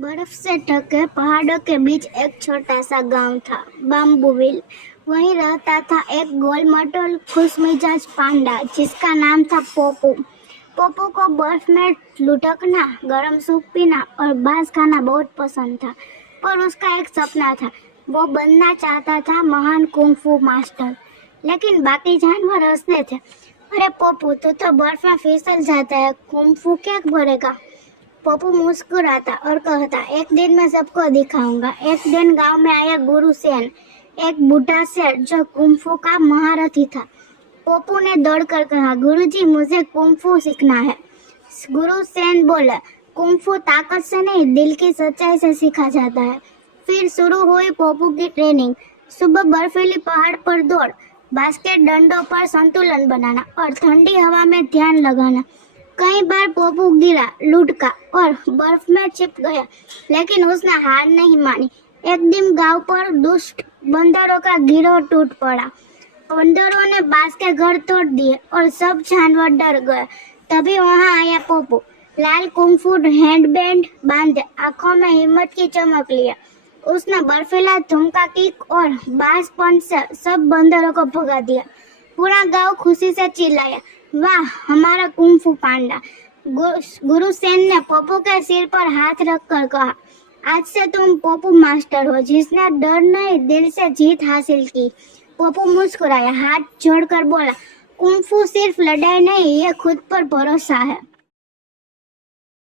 बर्फ से ढके पहाड़ों के बीच एक छोटा सा गांव था, बाम्बूविल। वहीं रहता था एक गोल मटोल खुशमिजाज पांडा जिसका नाम था पोपू। पोपू को बर्फ में लुढ़कना, गरम सूप पीना और बांस खाना बहुत पसंद था। पर उसका एक सपना था, वो बनना चाहता था महान कुंग-फू मास्टर। लेकिन बाकी जानवर हंसते थे, अरे पोपू तू तो बर्फ में फिसल जाता है, कुंग-फू क्या करेगा। पप्पू मुस्कुराता और कहता, एक दिन मैं सबको दिखाऊंगा। एक दिन गांव में आया गुरु सेन, एक बूढ़ा शेर जो कुंफू का महारथी था। पप्पू ने दौड़कर कहा, गुरुजी मुझे कुंफू सीखना है। गुरु सेन बोला, कुंफू ताकत से नहीं दिल की सच्चाई से सीखा जाता है। फिर शुरू हुई पप्पू की ट्रेनिंग। सुबह बर्फीली पहाड़ पर दौड़, बास्केट डंडों पर संतुलन बनाना और ठंडी हवा में ध्यान लगाना। कई बार पोपू गिरा, लुढ़का और बर्फ में चिप गया, लेकिन उसने हार नहीं मानी। एक दिन गांव पर दुष्ट बंदरों का गिरोह टूट पड़ा। बंदरों ने बांस के घर तोड़ दिए और सब जानवर डर गए। तभी वहां आया पोपू, लाल कुंफू हैंडबैंड बांधे, आंखों में हिम्मत की चमक लिया। उसने बर्फीला धुमका किक और बांस पंच से सब बंदरों को भगा दिया। पूरा गांव खुशी से चिल्लाया, वाह हमारा कुंफू पांडा। गुरु सेन ने पोपू के सिर पर हाथ रखकर कहा, आज से तुम पोपू मास्टर हो, जिसने डर नहीं दिल से जीत हासिल की। पोपू मुस्कुराया, हाथ जोड़कर बोला, कुंफू सिर्फ लड़ाई नहीं, ये खुद पर भरोसा है।